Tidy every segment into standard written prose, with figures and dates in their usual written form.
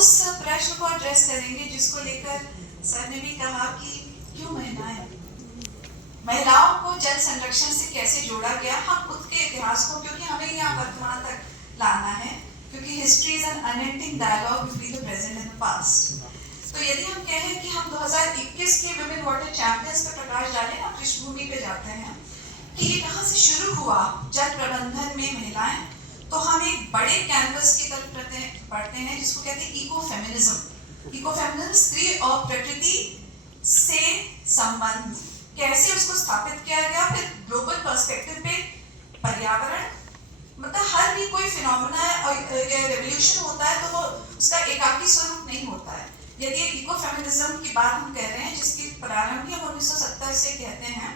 उस प्रश्न को एड्रेस करेंगे जिसको लेकर सर ने भी कहा कि क्यों महिलाओं को जल संरक्षण से कैसे जोड़ा गया। हम खुद के इतिहास को, क्योंकि हमें यहाँ वर्तमान तक लाना है, क्योंकि history is an unending dialogue between the present and the past. तो यदि हम कहें कि हम 2021 के विमेन वाटर चैंपियंस पर प्रकाश डालें, हम पृष्ठभूमि पे जाते हैं कि ये कहाँ से शुरू हुआ जल प्रबंधन में महिलाएं, तो हम एक बड़े कैनवस की तरफ पढ़ते हैं जिसको कहते हैं इको फेमिनिज्म। इको फेमिनिज्म स्त्री और प्रकृति से संबंध, कैसे उसको स्थापित किया गया। फिर ग्लोबल पर्सपेक्टिव पे पर्यावरण, मतलब हर भी कोई फिनोमेना और रेवोल्यूशन होता है तो वो उसका एकाकी स्वरूप नहीं होता है। यदि इको फेमिनिज्म की बात हम कह रहे हैं जिसकी प्रारंभ ही हम 1970 से कहते हैं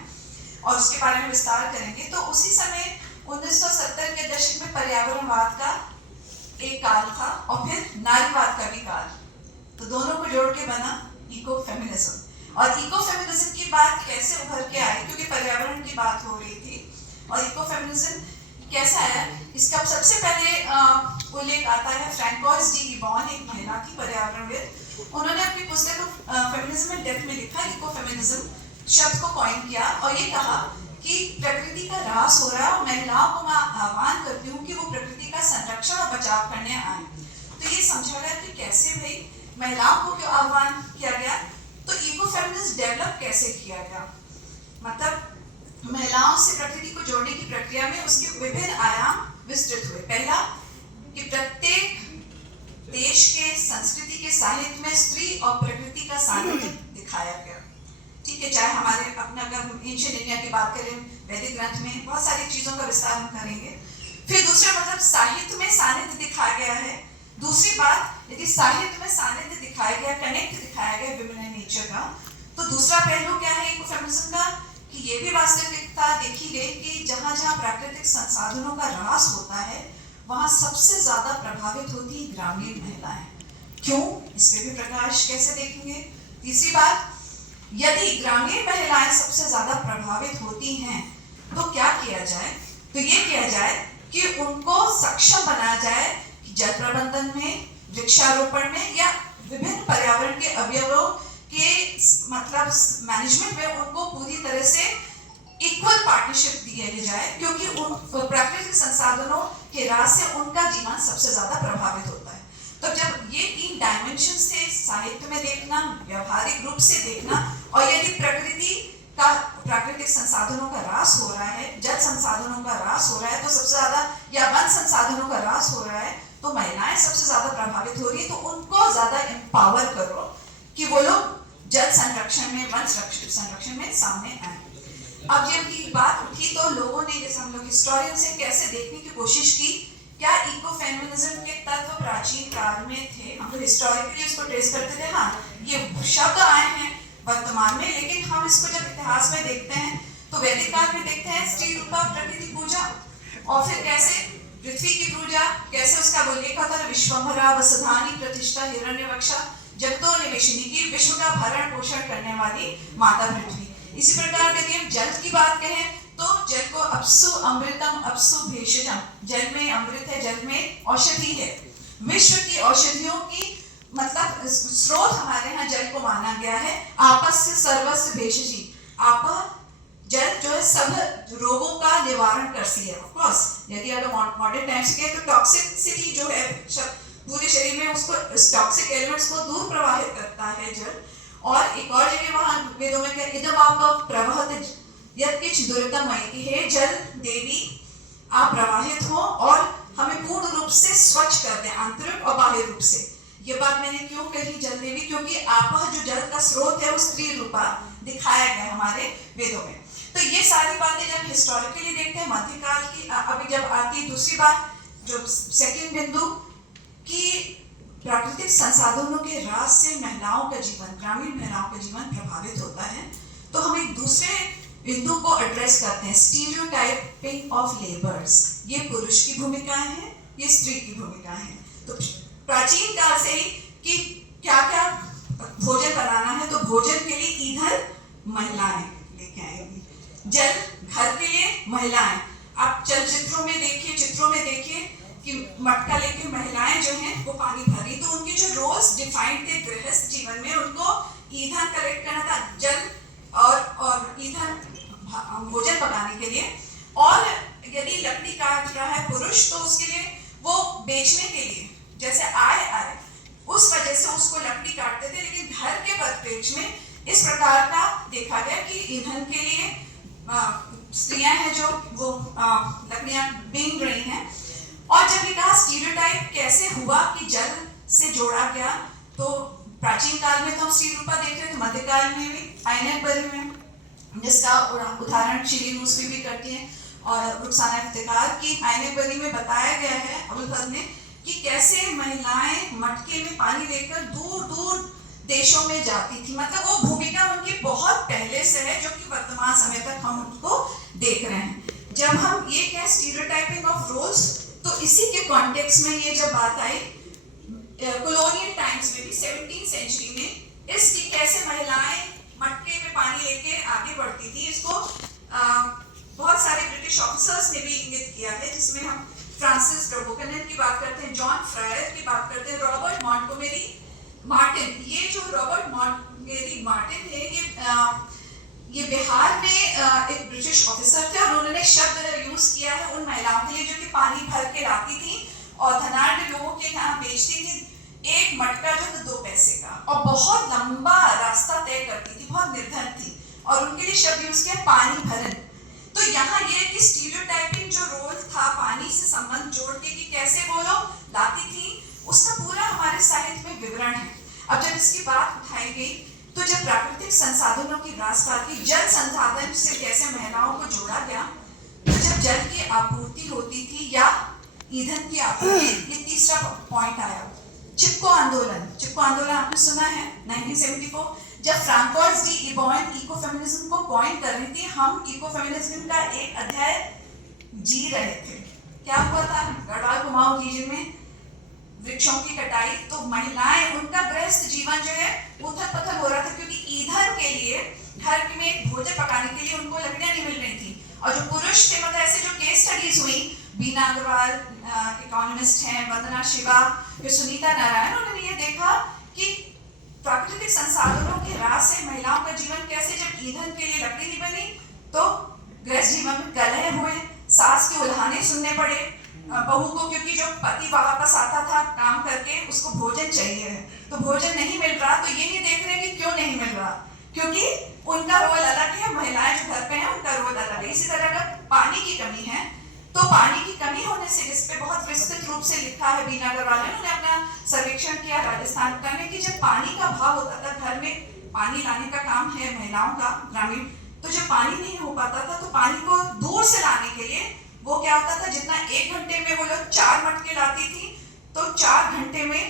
और उसके बारे में विस्तार करेंगे, तो उसी समय 1970 के दशक में पर्यावरणवाद का एक काल था और फिर नारीवाद का भी काल, तो दोनों को जोड़ के बना इको फेमिनिज्म। और इको फेमिनिज्म की बात कैसे उभर के आई, क्योंकि पर्यावरण की बात हो रही थी और इको फेमिनिज्म कैसा आया, इसका सबसे पहले उल्लेख आता है फ्रैंकोइस डी गिबॉन, एक महिला थी पर्यावरणविद। उन्होंने अपनी पुस्तक फेमिनिज्म एंड डेप्थ में लिखा, इको फेमिनिज्म शब्द को कॉइन किया और ये कहा कि प्रकृति का ह्रास हो रहा है और महिलाओं को मैं आह्वान करती हूँ कि वो प्रकृति का संरक्षण और बचाव करने आए। तो ये समझा गया कि कैसे भाई महिलाओं को क्यों आह्वान किया गया, तो इको फेमिनिज्म डेवलप कैसे किया गया, मतलब महिलाओं से प्रकृति को जोड़ने की प्रक्रिया में उसके विभिन्न आयाम विस्तृत हुए। पहला कि प्रत्येक देश के संस्कृति के साहित्य में स्त्री और प्रकृति का सानिध्य दिखाया गया। ठीक है, चाहे हमारे अपने अगर एंशिएंट इंडिया की बात करें, वैदिक ग्रंथ में बहुत सारी चीजों का विस्तार हम करेंगे। फिर दूसरा मतलब साहित्य में सानिध्य दिखाया गया है। दूसरी बात, यदि साहित्य में सानिध्य दिखाया गया, कनेक्ट दिखाया गया विमेन एंड नेचर का, तो दूसरा पहलू क्या है इको फेमिनिज्म का, कि ये भी वास्तविकता देखी गई कि जहाँ जहाँ प्राकृतिक संसाधनों का ह्रास होता है वहाँ सबसे ज्यादा प्रभावित होती ग्रामीण महिलाएं। क्यों, इस पे भी प्रकाश कैसे देखेंगे। तीसरी बात, यदि ग्रामीण महिलाएं सबसे ज्यादा प्रभावित होती हैं तो क्या किया जाए, तो ये किया जाए कि उनको सक्षम बनाया जाए कि जल प्रबंधन में, वृक्षारोपण में या विभिन्न पर्यावरण के अवयवों के मतलब मैनेजमेंट में उनको पूरी तरह से इक्वल पार्टनरशिप दिया जाए, क्योंकि उन प्राकृतिक संसाधनों के ह्रास से उनका जीवन सबसे ज्यादा प्रभावित होता है। तो जब ये तीन डायमेंशन से साहित्य में देखना, व्यवहारिक रूप से देखना, और यदि प्रकृति का प्राकृतिक संसाधनों का ह्रास हो रहा है, जल संसाधनों का ह्रास हो रहा है तो सबसे ज्यादा, या वन संसाधनों का ह्रास हो रहा है तो महिलाएं सबसे ज्यादा प्रभावित हो रही है, तो उनको ज्यादा एम्पावर करो कि वो लोग जल संरक्षण में, वन संरक्षण में सामने आए। अब जब की बात उठी तो लोगों ने, जैसे हम लोग हिस्टोरियन से कैसे देखने की कोशिश की, क्या इको फेमिनिज्म के तत्व प्राचीन काल में थे, हम तो हिस्टोरिकली उसको ट्रेस करते थे। हाँ, ये शब्द आए हैं वर्तमान में, लेकिन हम इसको जब इतिहास में देखते हैं तो वैदिक काल में देखते हैं स्त्री रूपा प्रकृति पूजा, और फिर कैसे पृथ्वी की पूजा, कैसे उसका उल्लेख होता है विश्वम्भरा वसुधानी प्रतिष्ठा हिरण्यवक्षा जगतो निवेशिनी की, विश्व का भरण पोषण करने वाली माता पृथ्वी। इसी प्रकार यदि हम जल की बात कहें तो जल को अपसु अमृतम अपसु भेषजम, जल में अमृत है, जल में औषधि है, विश्व की औषधियों की मतलब स्रोत हमारे यहाँ जल को माना गया है। आपस्य सर्वस्व भेषजी, आप जल जो है सब रोगों का निवारण करती है। ऑफकोर्स यदि अगर मॉडर्न टाइम्स के तो टॉक्सिसिटी जो है पूरे शरीर में, उसको टॉक्सिक एलिमेंट्स को दूर प्रवाहित करता है जल। और एक और जगह वहां वेदों में क्या, इदम आप प्रवहत यत्किंच दुरितमयि, कि हे जल देवी आप प्रवाहित हो और हमें पूर्ण रूप से स्वच्छ कर दें, आंतरिक और बाह्य रूप से। ये बात मैंने क्यों कही जल देवी, क्योंकि आप जो जल का स्रोत है वो स्त्री रूपा दिखाया गया हमारे वेदों में। तो ये सारी बातें जब हिस्टोरिकली देखते हैं मध्यकाल की, अभी जब आती है दूसरी बात, जो सेकंड बिंदु की प्राकृतिक संसाधनों के ह्रास से महिलाओं का जीवन, ग्रामीण महिलाओं का जीवन प्रभावित होता है, तो हम एक दूसरे बिंदु को एड्रेस करते हैं, स्टीरियोटाइपिंग ऑफ लेबर्स। ये पुरुष की भूमिकाएं हैं, ये स्त्री की भूमिकाएं हैं। तो प्राचीन काल से ही कि क्या क्या भोजन बनाना है, तो भोजन के लिए ईंधन महिलाएं लेके आएंगी, जल घर के लिए महिलाएं। आप चलचित्रों में देखिए कि मटका लेके महिलाएं जो हैं वो पानी भर रही, तो उनके जो रोल्स डिफाइंड थे गृहस्थ जीवन में। उनको ईंधन कलेक्ट करना था, जल और ईंधन भोजन पकाने के लिए, और यदि लकड़ी काट रहा है पुरुष तो उसके लिए वो बेचने के लिए जैसे आय उस वजह से उसको लकड़ी काटते थे। लेकिन घर के परिप्रेक्ष्य में इस प्रकार का देखा गया कि ईंधन के लिए स्त्रियां हैं जो वो लकड़ियां बीन रही हैं। और जब ये कहा स्टीरियोटाइप कैसे हुआ कि जल से जोड़ा गया, तो प्राचीन काल में तो हम स्त्री रूपा देख रहे थे, मध्यकाल में भी आइनकबरी में, जिसका उदाहरण शिरीन मूसवी भी करती है और रुखसाना इफ्तिकार की आइनकबरी में बताया गया है अबुल फजल ने कि कैसे महिलाएं मटके में पानी लेकर दूर दूर देशों में जाती थी। मतलब वो भूमिका उनकी बहुत पहले से है जो कि वर्तमान समय तक हम उनको देख रहे हैं। जब हम ये कहें स्टीरियोटाइपिंग ऑफ रोल्स, तो इसी के कॉन्टेक्स्ट में ये जब बात आई कॉलोनियल टाइम्स में भी 17वीं सेंचुरी में, इसकी कैसे महिलाएं मटके में पानी लेके आगे बढ़ती थी, इसको बहुत सारे ब्रिटिश ऑफिसर्स ने भी इंगित किया है, जिसमें हम फ्रांसिस बुकनन की बात करते हैं, जॉन फ्रायर की बात करते हैं, रॉबर्ट मॉन्टगोमेरी मार्टिन। ये जो रॉबर्ट मॉन्टगोमेरी मार्टिन है ये बिहार में एक ब्रिटिश ऑफिसर थे और उन्होंने शब्द यूज किया है उन महिलाओं के लिए जो कि पानी भर के लाती थी और धनाढ़ लोगों के यहाँ बेचती थी। एक मटका जो था 2 पैसे का, और बहुत लंबा रास्ता तय करती थी, बहुत निर्धन थी, और उनके लिए शब्द यूज किया पानी भरन। तो यहाँ ये कि स्टीरियोटाइपिंग जो रोल था पानी से संबंध जोड़ के कि कैसे वो लोग लाती थी, उसका पूरा हमारे साहित्य में विवरण है। अब जब इसकी बात उठाई गई तो जब प्राकृतिक संसाधनों की ह्रास की जल संसाधन से कैसे महिलाओं को जोड़ा गया, तो जब जल की आपूर्ति होती थी या ईंधन की आपूर्ति, ये तीसरा पॉइंट आया। चिपको आंदोलन आपने सुना है 1974, जब फ्रांकोइस डी इबॉन इको फेमिनिज्म को कॉइन कर रही थी। हम इको फेमिनिज्म का एक अध्याय जी रहे थे। क्या हुआ था गढ़वाल कुमाऊं रीजन में वृक्षों की कटाई, तो महिलाएं उनका गृहस्थ जीवन जो है उथल पुथल हो रहा था, क्योंकि ईंधन के लिए घर में भोजन पकाने के लिए उनको लकड़ियां नहीं मिल रही थी। और जो पुरुष थे, मतलब ऐसे जो केस स्टडीज हुई, बीना अग्रवाल इकोनॉमिस्ट हैं, वंदना शिवा, फिर सुनीता नारायण, उन्होंने ये देखा कि प्राकृतिक संसाधनों के ह्रास से महिलाओं का जीवन कैसे, जब ईंधन के लिए लकड़ी नहीं बनी तो गृहस्थ जीवन में कलह हुए, सास के उल्हाने सुनने पड़े बहू को, क्योंकि जो पति वापस आता था काम करके उसको भोजन चाहिए है, तो भोजन नहीं मिल रहा, तो ये नहीं देख रहे कि क्यों नहीं मिल रहा, क्योंकि उनका रोल अलग है, महिलाएं जो घर पे हैं उनका रोल अलग है। इसी तरह अगर पानी की कमी है, तो पानी की कमी होने से, जिस पे बहुत विस्तृत रूप से लिखा है बीना अग्रवाल ने, उन्होंने अपना सर्वेक्षण किया राजस्थान का में कि जब पानी का अभाव होता था, घर में पानी लाने का काम है महिलाओं का ग्रामीण, तो जब पानी नहीं हो पाता था तो पानी को दूर से लाने के लिए वो क्या होता था, जितना 1 घंटे में वो लोग 4 मटके लाती थी, तो 4 घंटे में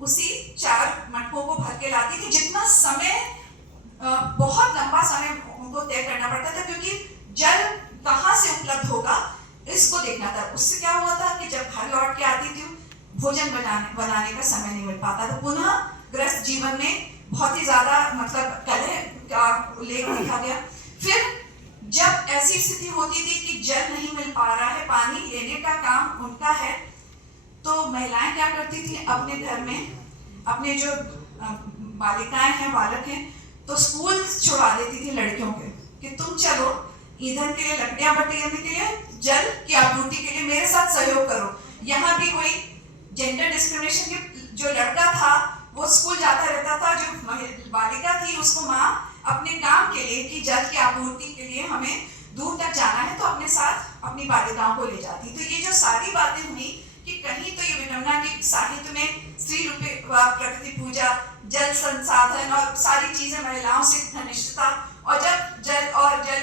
उसी 4 मटकों को भर के लाती थी। जितना समय बहुत लंबा समय उनको तय करना पड़ता था, क्योंकि जल कहाँ से उपलब्ध होगा इसको देखना था। उससे क्या हुआ था कि जब घर लौट के आती थी भोजन बनाने का समय नहीं मिल पाता था। पुनः गृहस्थ जीवन में बहुत ही ज्यादा मतलब कलह का उल्लेख देखा गया। फिर जब ऐसी स्थिति होती थी कि जल नहीं मिल पा रहा है, पानी लेने का काम उनका है, तो महिलाएं क्या करती थी, अपने घर में अपने जो बालिकाएं हैं, बालक हैं, तो स्कूल छुड़वा देती थी लड़कियों के कि तुम चलो ईंधन के लिए, लकड़ियां बटोरने के लिए, जल की आपूर्ति के लिए मेरे साथ सहयोग करो। यहाँ भी कोई जेंडर डिस्क्रिमिनेशन की, जो लड़का था वो स्कूल जाता रहता था, जो बालिका थी उसको माँ अपने काम के लिए कि जल की आपूर्ति के लिए हमें दूर तक जाना है, तो अपने साथ अपनी बालिकाओं को ले जाती। तो ये जो सारी बातें हुई कि कहीं तो ये विडम्बना की साहित्य में स्त्री रूपी प्रकृति पूजा, जल संसाधन और सारी चीजें महिलाओं से घनिष्ठता, और जब जल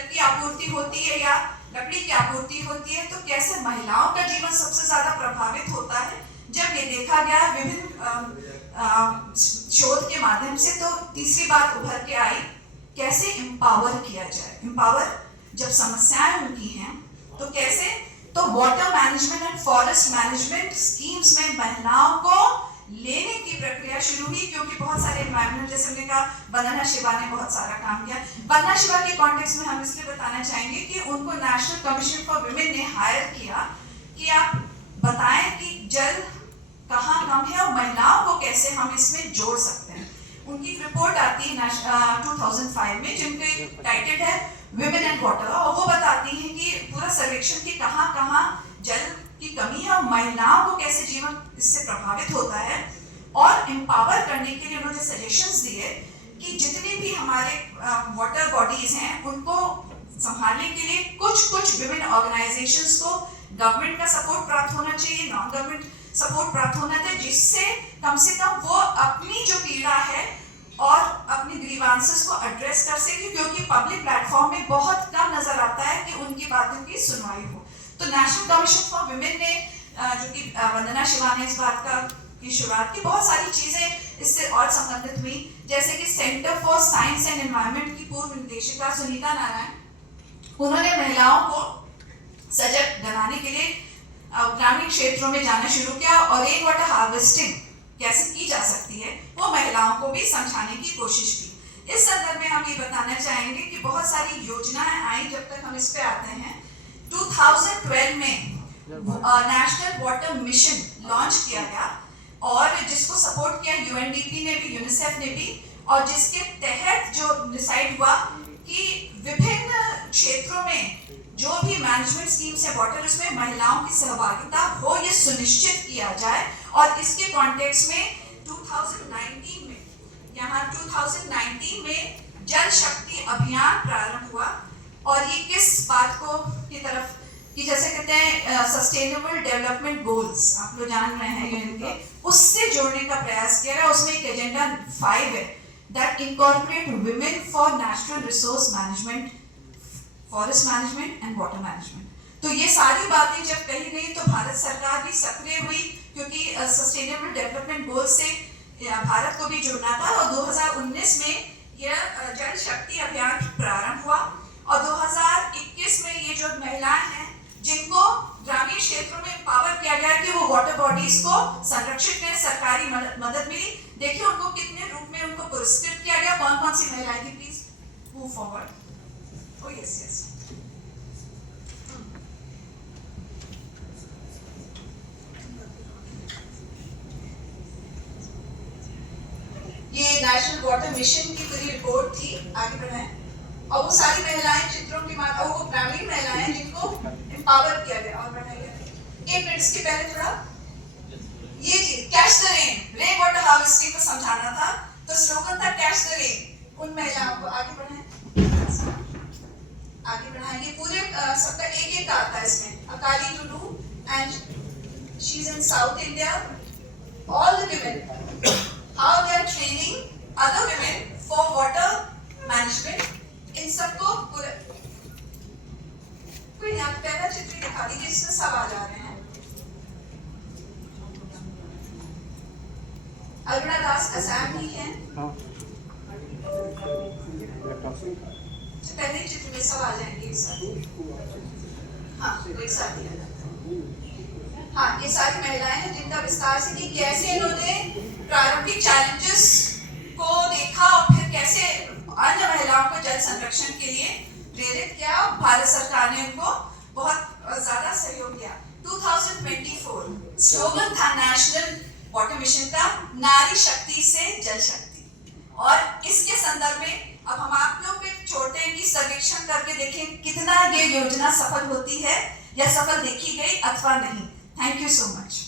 की आपूर्ति होती है या लकड़ी की आपूर्ति होती है, तो कैसे महिलाओं का जीवन सबसे ज्यादा प्रभावित होता है, जब ये देखा गया विभिन्न शोध के माध्यम से। तो तीसरी बात उभर के आई, कैसे एम्पावर किया जाए। एम्पावर जब समस्याएं उनकी हैं तो कैसे, तो water management and forest management schemes में महिलाओं को लेने की प्रक्रिया शुरू हुई, क्योंकि बहुत सारे एनवायरमेंटल, जैसे हमने कहा वंदना शिवा ने बहुत सारा काम किया। वंदना शिवा के कॉन्टेक्स्ट में हम इसलिए बताना चाहेंगे कि उनको नेशनल कमीशन फॉर विमेन ने हायर किया कि आप बताएं कि जल कहाँ कम है और महिलाओं को कैसे हम इसमें जोड़ जोड़ सकते हैं। उनकी रिपोर्ट आती है 2005 में, जिनके टाइटल है विमेन एंड वाटर, और वो बताती हैं कि पूरा सर्वेक्षण की कहाँ कहाँ जल की कमी है और महिलाओं को कैसे जीवन इससे प्रभावित होता है, और एम्पावर करने के लिए उन्होंने सजेशंस दिए कि जितने भी हमारे वाटर बॉडीज हैं उनको संभालने के लिए कुछ विमेन ऑर्गेनाइजेशंस को गवर्नमेंट का सपोर्ट प्राप्त होना चाहिए, नॉन गवर्नमेंट सपोर्ट प्राप्त होना चाहिए, जिससे कम से कम वो अपनी जो पीड़ा है और अपनी ग्रीवांसेस को एड्रेस कर सके, क्योंकि पब्लिक प्लेटफॉर्म में बहुत कम नजर आता है कि उनकी बातों की सुनवाई हो। तो नेशनल कमीशन फॉर विमेन ने, जो कि वंदना शिवा ने इस बात की शुरुआत की, बहुत सारी चीजें इससे और संबंधित हुई, जैसे कि centre for science and environment की पूर्व निदेशिका सुनीता नारायण, उन्होंने महिलाओं को सजग बनाने के लिए ग्रामीण क्षेत्रों में जाना शुरू किया और रेन वाटर हार्वेस्टिंग कैसे की जा सकती है वो महिलाओं को भी समझाने की कोशिश की। इस संदर्भ में हम ये बताना चाहेंगे कि बहुत सारी योजनाएं आई। जब तक हम इस पे आते हैं, 2012 में नेशनल वाटर मिशन लॉन्च किया गया और जिसको सपोर्ट किया यूएनडीपी ने भी, यूनिसेफ ने भी, और जिसके तहत जो डिसाइड हुआ कि विभिन्न क्षेत्रों में जो भी मैनेजमेंट स्कीम्स है वाटर, उसमें महिलाओं की सहभागिता हो, ये सुनिश्चित किया जाए। और इसके कॉन्टेक्स्ट में 2019 में, यहाँ 2019 में जल शक्ति अभियान प्रारंभ हुआ, और ये किस बात को की तरफ कि जैसे कहते हैं सस्टेनेबल डेवलपमेंट गोल्स, आप लोग जान रहे हैं यूएन के, उससे जोड़ने का प्रयास किया गया। उसमें एक एजेंडा 5 है that incorporate women for natural resource management, forest management and water management। तो ये सारी बातें जब कही गई तो भारत सरकार भी सक्रिय हुई, क्योंकि सस्टेनेबल डेवलपमेंट गोल से भारत को भी जुड़ना था। और 2019 में यह जल शक्ति अभियान प्रारंभ हुआ, और 2021 में ये जो महिलाएं हैं जिनको ग्रामीण क्षेत्रों में पावर किया गया कि वो वाटर बॉडीज को संरक्षित करें, सरकारी मदद मिली। देखिए उनको कितने रूप में उनको पुरस्कृत किया गया, कौन कौन सी महिलाएं थी, please move forward. Oh yes yes, ये नेशनल वाटर मिशन की पूरी रिपोर्ट थी, आगे बढ़ाएं। और वो सारी महिलाएं चित्रों की माता, वो ग्रामीण महिलाएं जिनको एम्पावर किया गया। और बढ़ाइए, एक मिनट इसके पहले थोड़ा ये चीज catch the rain water harvesting को समझाना था, तो स्लोगन था कैच द रेन। उन महिलाओं को आगे बढ़ाएं, आगे बढ़ाएं। ये पूरे सबका एक आता है इसमें, Akali Tudu and she is in south India, all the women how they are training other women for water management। इन सबको पूरे कोई यहाँ पहला चित्र दिखा दीजिए जिसमें सब आ जा रहे हैं। अरुणा दास असम ही है, पहले चित्र में सब आ जाएंगे एक साथ। हाँ एक साथ ही आ जाता है। हाँ ये सारी महिलाएं हैं जिनका विस्तार से कि कैसे इन्होंने प्रारंभिक चैलेंजेस को देखा और फिर कैसे अन्य महिलाओं को जल संरक्षण के लिए प्रेरित किया। भारत सरकार ने उनको बहुत ज्यादा सहयोग किया। 2024 स्लोगन था नेशनल वाटर मिशन का, नारी शक्ति से जल शक्ति। और इसके संदर्भ में अब हम आप लोग पे छोड़ते हैं कि सर्वेक्षण करके देखें कितना ये योजना सफल होती है या सफल देखी गई अथवा नहीं। Thank you so much.